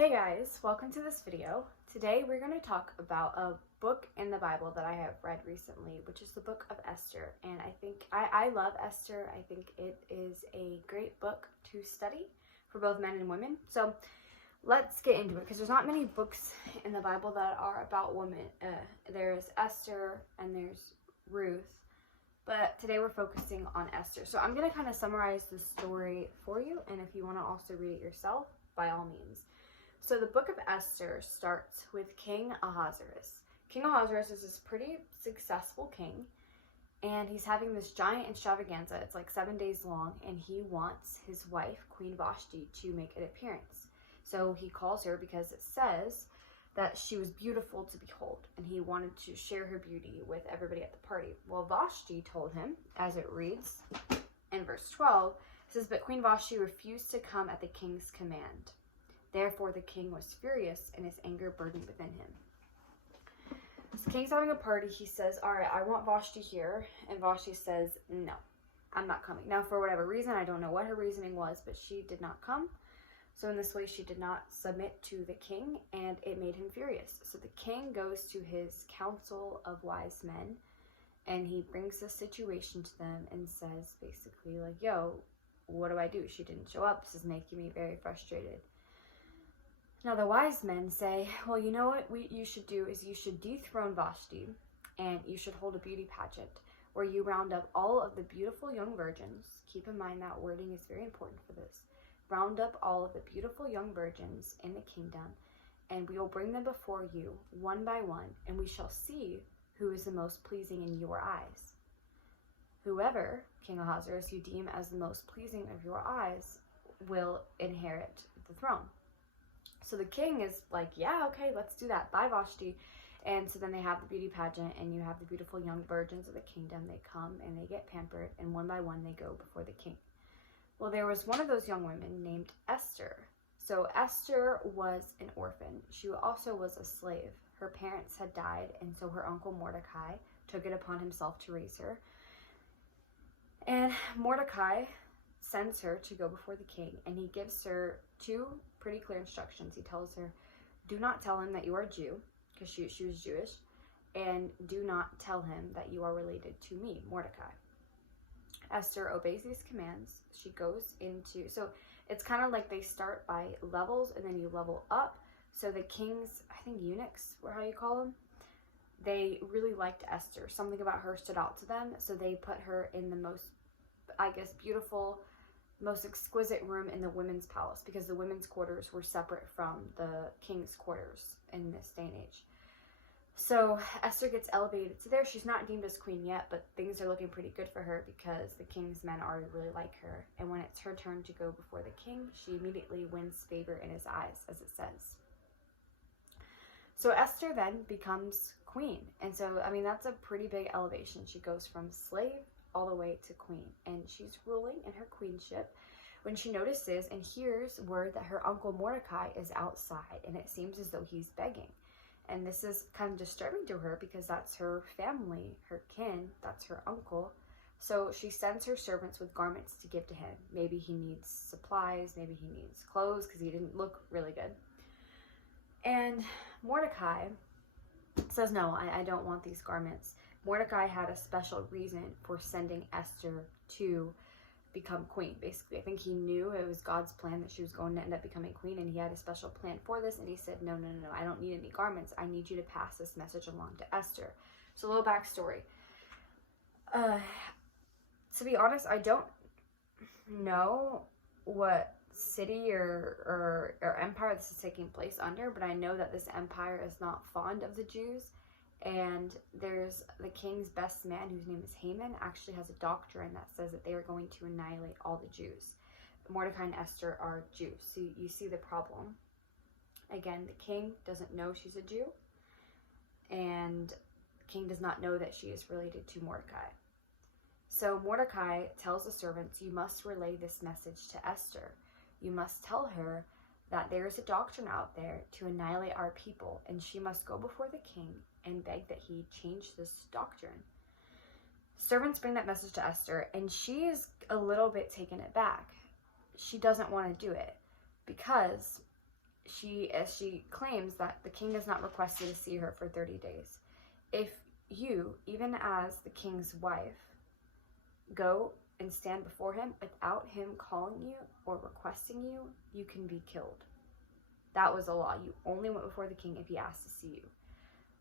Hey guys, welcome to this video. Today we're going to talk about a book in the Bible that I have read recently, which is the Book of Esther. And I love Esther. I think it is a great book to study for both men and women. So let's get into it, because there's not many books in the Bible that are about women. There's Esther and there's Ruth, but today we're focusing on Esther. So I'm going to kind of summarize the story for you, and if you want to also read it yourself, by all means. So the Book of Esther starts with King Ahasuerus. King Ahasuerus is this pretty successful king, and he's having this giant extravaganza. It's like 7 days long, and he wants his wife, Queen Vashti, to make an appearance. So he calls her because it says that she was beautiful to behold, and he wanted to share her beauty with everybody at the party. Well, Vashti told him, as it reads in verse 12, it says, "But Queen Vashti refused to come at the king's command. Therefore the king was furious, and his anger burned within him." So the king's having a party. He says, "All right, I want Vashti here." And Vashti says, "No, I'm not coming." Now, for whatever reason, I don't know what her reasoning was, but she did not come. So in this way, she did not submit to the king, and it made him furious. So the king goes to his council of wise men, and he brings the situation to them and says basically like, "Yo, what do I do? She didn't show up. This is making me very frustrated." Now the wise men say, "Well, you know what you should do is you should dethrone Vashti, and you should hold a beauty pageant where you round up all of the beautiful young virgins." Keep in mind that wording is very important for this. "Round up all of the beautiful young virgins in the kingdom, and we will bring them before you one by one, and we shall see who is the most pleasing in your eyes. Whoever, King Ahasuerus, you deem as the most pleasing of your eyes will inherit the throne." So the king is like, "Yeah, okay, let's do that. Bye, Vashti." And so then they have the beauty pageant, and you have the beautiful young virgins of the kingdom. They come and they get pampered, and one by one they go before the king. Well, there was one of those young women named Esther. So Esther was an orphan. She also was a slave. Her parents had died, and so her uncle Mordecai took it upon himself to raise her. And Mordecai sends her to go before the king, and he gives her two pretty clear instructions. He tells her, do not tell him that you are a Jew, because she was Jewish, and do not tell him that you are related to me, Mordecai. Esther obeys these commands. She goes into, so it's kind of like they start by levels, and then you level up. So the king's, I think eunuchs were how you call them, they really liked Esther. Something about her stood out to them, so they put her in the most, I guess, beautiful, most exquisite room in the women's palace, because the women's quarters were separate from the king's quarters in this day and age. So Esther gets elevated to there. She's not deemed as queen yet, but things are looking pretty good for her because the king's men already really like her. And when it's her turn to go before the king, she immediately wins favor in his eyes, as it says. So Esther then becomes queen. And so, I mean, that's a pretty big elevation. She goes from slave all the way to queen, and she's ruling in her queenship when she notices and hears word that her uncle Mordecai is outside, and it seems as though he's begging. And this is kind of disturbing to her because that's her family, her kin, that's her uncle. So she sends her servants with garments to give to him. Maybe he needs supplies, maybe he needs clothes because he didn't look really good. And Mordecai says, "No, I don't want these garments." Mordecai had a special reason for sending Esther to become queen, basically. I think he knew it was God's plan that she was going to end up becoming queen, and he had a special plan for this, and he said, no, I don't need any garments. I need you to pass this message along to Esther. So a little backstory. To be honest, I don't know what city or empire this is taking place under, but I know that this empire is not fond of the Jews. And there's the king's best man, whose name is Haman, actually has a doctrine that says that they are going to annihilate all the Jews. Mordecai and Esther are Jews. So you see the problem. Again, the king doesn't know she's a Jew, and the king does not know that she is related to Mordecai. So Mordecai tells the servants, you must relay this message to Esther. You must tell her that there is a doctrine out there to annihilate our people, and she must go before the king and beg that he change this doctrine. Servants bring that message to Esther, and she is a little bit taken aback. She doesn't want to do it because she claims that the king has not requested to see her for 30 days. If you, even as the king's wife, go and stand before him without him calling you or requesting you, you can be killed. That was a law. You only went before the king if he asked to see you.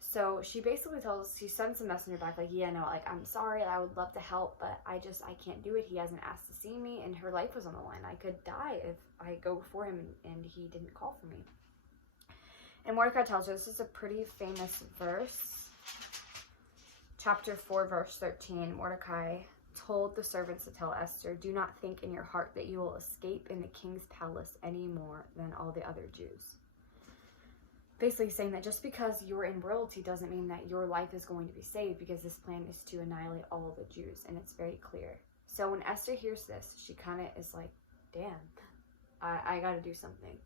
So she basically she sends a messenger back like, yeah, no, like, I'm sorry, I would love to help, but I can't do it. He hasn't asked to see me, and her life was on the line. I could die if I go before him and he didn't call for me. And Mordecai tells her, this is a pretty famous verse. Chapter 4, verse 13, Mordecai told the servants to tell Esther, do not think in your heart that you will escape in the king's palace any more than all the other Jews. Basically saying that just because you're in royalty doesn't mean that your life is going to be saved, because this plan is to annihilate all the Jews, and it's very clear. So when Esther hears this, she kind of is like, damn, I got to do something.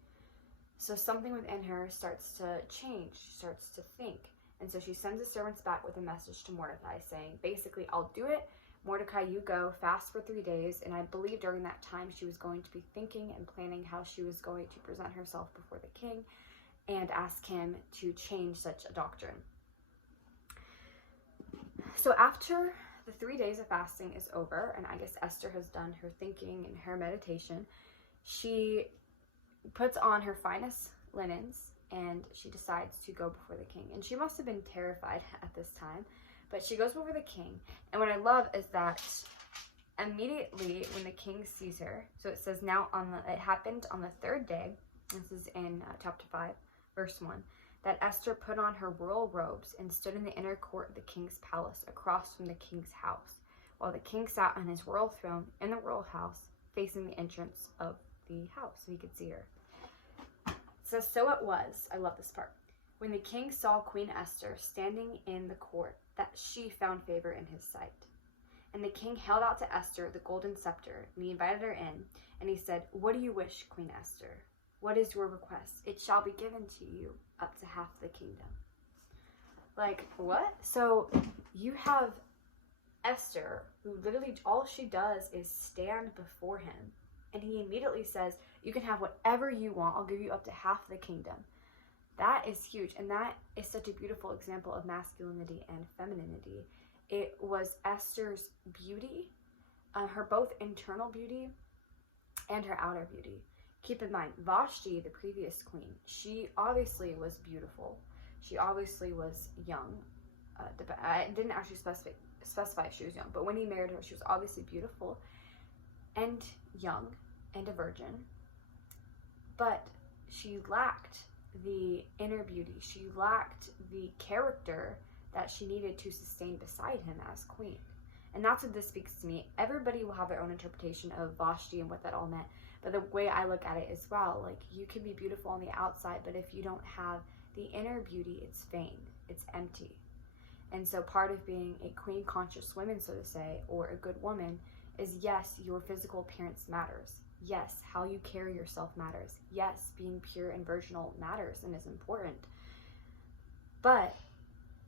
So something within her starts to change, starts to think. And so she sends the servants back with a message to Mordecai saying, basically, I'll do it. Mordecai, you go, fast for 3 days. And I believe during that time she was going to be thinking and planning how she was going to present herself before the king and ask him to change such a doctrine. So after the 3 days of fasting is over, and I guess Esther has done her thinking and her meditation, she puts on her finest linens and she decides to go before the king. And she must have been terrified at this time, but she goes before the king. And what I love is that immediately when the king sees her, so it says it happened on the third day, this is in chapter 5, verse 1, that Esther put on her royal robes and stood in the inner court of the king's palace across from the king's house, while the king sat on his royal throne in the royal house facing the entrance of the house, so he could see her. It says, so it was, I love this part, when the king saw Queen Esther standing in the court, that she found favor in his sight. And the king held out to Esther the golden scepter, and he invited her in, and he said, what do you wish, Queen Esther? What is your request? It shall be given to you up to half the kingdom. Like, what? So you have Esther, who literally all she does is stand before him, and he immediately says, you can have whatever you want. I'll give you up to half the kingdom. That is huge, and that is such a beautiful example of masculinity and femininity. It was Esther's beauty, her both internal beauty and her outer beauty. Keep in mind, Vashti, the previous queen, she obviously was beautiful. She obviously was young. I didn't actually specify if she was young, but when he married her, she was obviously beautiful and young and a virgin. But she lacked the inner beauty. She lacked the character that she needed to sustain beside him as queen. And that's what this speaks to me. Everybody will have their own interpretation of Vashti and what that all meant. But the way I look at it as well, like, you can be beautiful on the outside, but if you don't have the inner beauty, it's vain, it's empty. And so part of being a queen conscious woman, so to say, or a good woman, is yes, your physical appearance matters. Yes, how you carry yourself matters. Yes, being pure and virginal matters and is important. But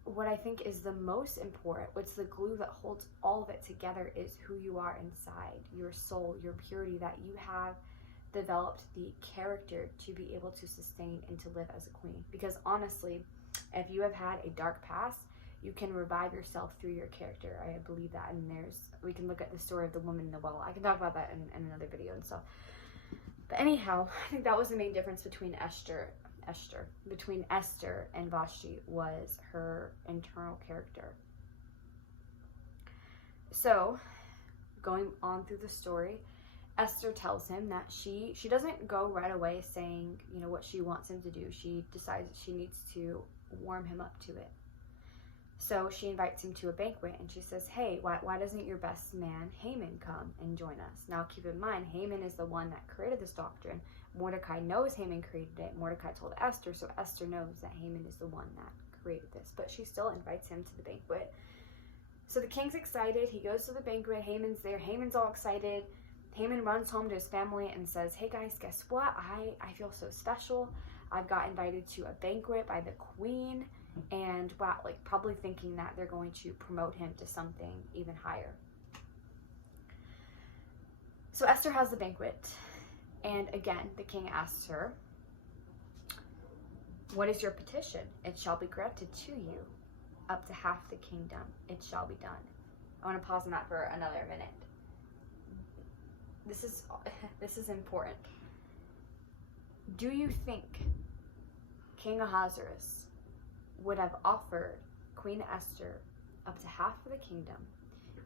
what I think is the most important, what's the glue that holds all of it together, is who you are inside, your soul, your purity, that you have developed the character to be able to sustain and to live as a queen. Because honestly, if you have had a dark past, you can revive yourself through your character. I believe that. And we can look at the story of the woman in the well. I can talk about that in another video and stuff. But anyhow, I think that was the main difference between Esther and Vashti, was her internal character. So, going on through the story, Esther tells him that she doesn't go right away saying, what she wants him to do. She decides that she needs to warm him up to it. So she invites him to a banquet, and she says, hey, why doesn't your best man, Haman, come and join us? Now, keep in mind, Haman is the one that created this doctrine. Mordecai knows Haman created it. Mordecai told Esther, so Esther knows that Haman is the one that created this. But she still invites him to the banquet. So the king's excited. He goes to the banquet. Haman's there. Haman's all excited. Haman runs home to his family and says, hey guys, guess what? I feel so special. I've got invited to a banquet by the queen. And wow, probably thinking that they're going to promote him to something even higher. So Esther has the banquet, and again, the king asks her, What is your petition? It shall be granted to you. Up to half the kingdom, it shall be done. I want to pause on that for another minute. This is important. Do you think King Ahasuerus would have offered Queen Esther up to half of the kingdom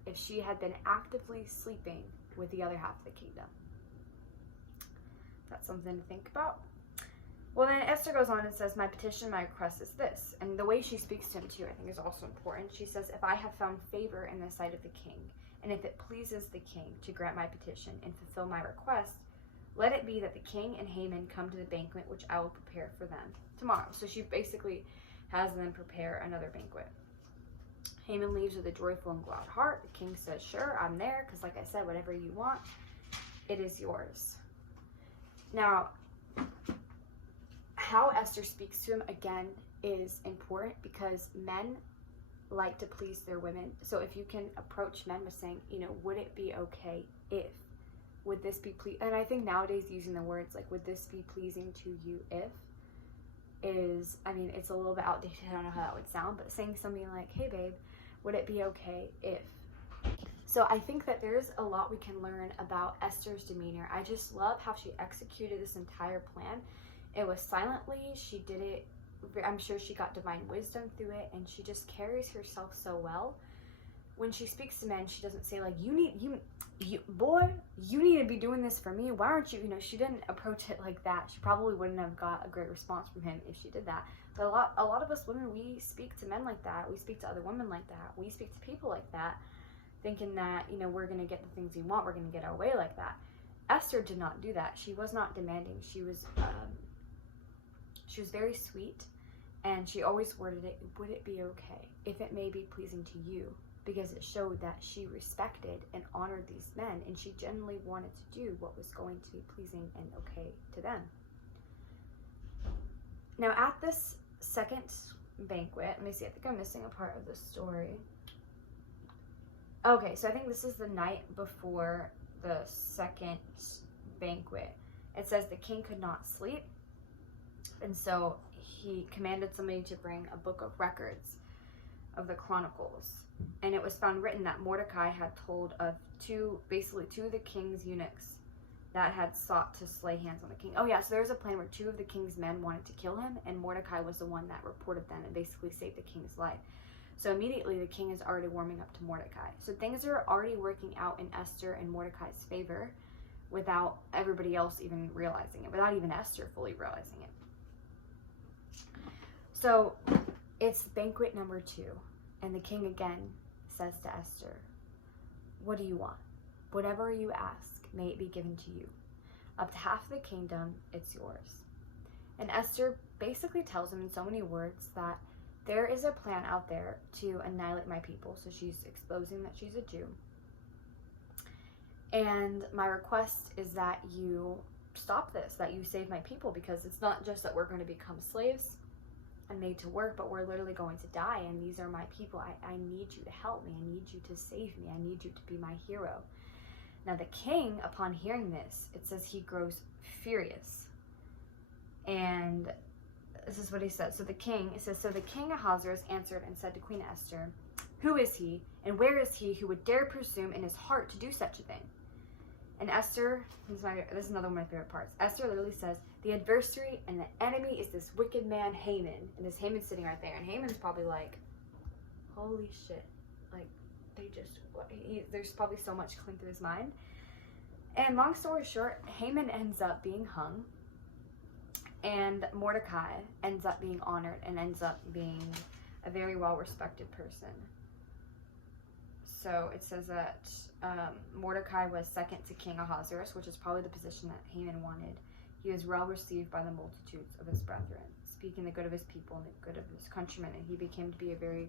if she had been actively sleeping with the other half of the kingdom? That's something to think about. Well, then Esther goes on and says, my petition, my request is this. And the way she speaks to him, too, I think is also important. She says, if I have found favor in the sight of the king, and if it pleases the king to grant my petition and fulfill my request, let it be that the king and Haman come to the banquet which I will prepare for them tomorrow. So she basically has them prepare another banquet. Haman leaves with a joyful and glad heart. The king says, sure, I'm there, because like I said, whatever you want, it is yours. Now, how Esther speaks to him, again, is important because men like to please their women. So if you can approach men with saying, would it be okay if, would this be and I think nowadays using the words like, would this be pleasing to you if, is, it's a little bit outdated. I don't know how that would sound, but saying something like, hey babe, would it be okay if? So I think that there's a lot we can learn about Esther's demeanor. I just love how she executed this entire plan. It was silently, she did it, I'm sure she got divine wisdom through it, and she just carries herself so well. When she speaks to men, she doesn't say like, you need to be doing this for me. Why aren't you, she didn't approach it like that. She probably wouldn't have got a great response from him if she did that. But a lot of us women, we speak to men like that. We speak to other women like that. We speak to people like that, thinking that, we're going to get the things we want. We're going to get our way like that. Esther did not do that. She was not demanding. She was very sweet, and she always worded it, would it be okay if it may be pleasing to you? Because it showed that she respected and honored these men, and she genuinely wanted to do what was going to be pleasing and okay to them. Now at this second banquet, let me see, I think I'm missing a part of the story. Okay, so I think this is the night before the second banquet. It says the king could not sleep, and so he commanded somebody to bring a book of records of the Chronicles. And it was found written that Mordecai had told of two of the king's eunuchs that had sought to lay hands on the king. Oh yeah, so there was a plan where two of the king's men wanted to kill him, and Mordecai was the one that reported them and basically saved the king's life. So immediately the king is already warming up to Mordecai. So things are already working out in Esther and Mordecai's favor without everybody else even realizing it, without even Esther fully realizing it. So it's banquet number 2, and the king again says to Esther, what do you want? Whatever you ask, may it be given to you. Up to half the kingdom, it's yours. And Esther basically tells him in so many words that there is a plan out there to annihilate my people. So she's exposing that she's a Jew. And my request is that you stop this, that you save my people, because it's not just that we're going to become slaves and made to work, but we're literally going to die, and these are my people. I need you to help me. I need you to save me. I need you to be my hero. Now the king, upon hearing this, it says he grows furious. And this is what he said. So the king Ahasuerus answered and said to Queen Esther, who is he, and where is he who would dare presume in his heart to do such a thing? And Esther, this is another one of my favorite parts. Esther literally says, the adversary and the enemy is this wicked man Haman. And this Haman's sitting right there. And Haman's probably like, holy shit. Like, there's probably so much going through his mind. And long story short, Haman ends up being hung. And Mordecai ends up being honored and ends up being a very well-respected person. So it says that Mordecai was second to King Ahasuerus, which is probably the position that Haman wanted. He was well received by the multitudes of his brethren, speaking the good of his people and the good of his countrymen, and he became to be a very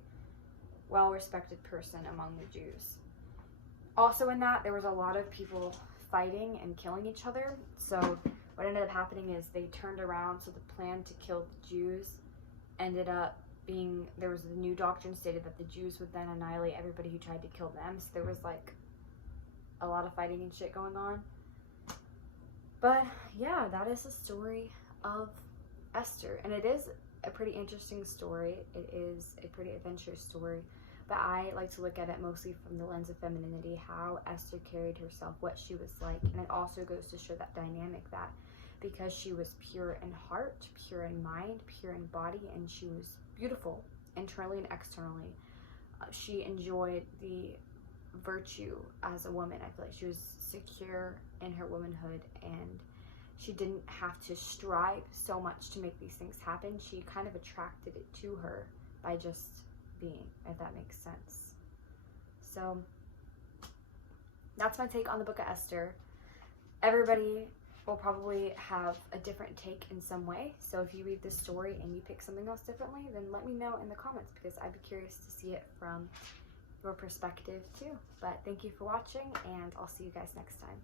well-respected person among the Jews. Also in that, there was a lot of people fighting and killing each other. So what ended up happening is they turned around, so the plan to kill the Jews ended up being, there was a new doctrine stated that the Jews would then annihilate everybody who tried to kill them. So there was like a lot of fighting and shit going on. But yeah, that is the story of Esther. And it is a pretty interesting story. It is a pretty adventurous story, but I like to look at it mostly from the lens of femininity, how Esther carried herself, what she was like. And it also goes to show that dynamic, that because she was pure in heart, pure in mind, pure in body, and she was beautiful internally and externally, she enjoyed the virtue as a woman. I feel like she was secure in her womanhood, and she didn't have to strive so much to make these things happen. She kind of attracted it to her by just being, if that makes sense. So that's my take on the Book of Esther. Everybody will probably have a different take in some way. So if you read this story and you pick something else differently, then let me know in the comments, because I'd be curious to see it from your perspective too. But thank you for watching, and I'll see you guys next time.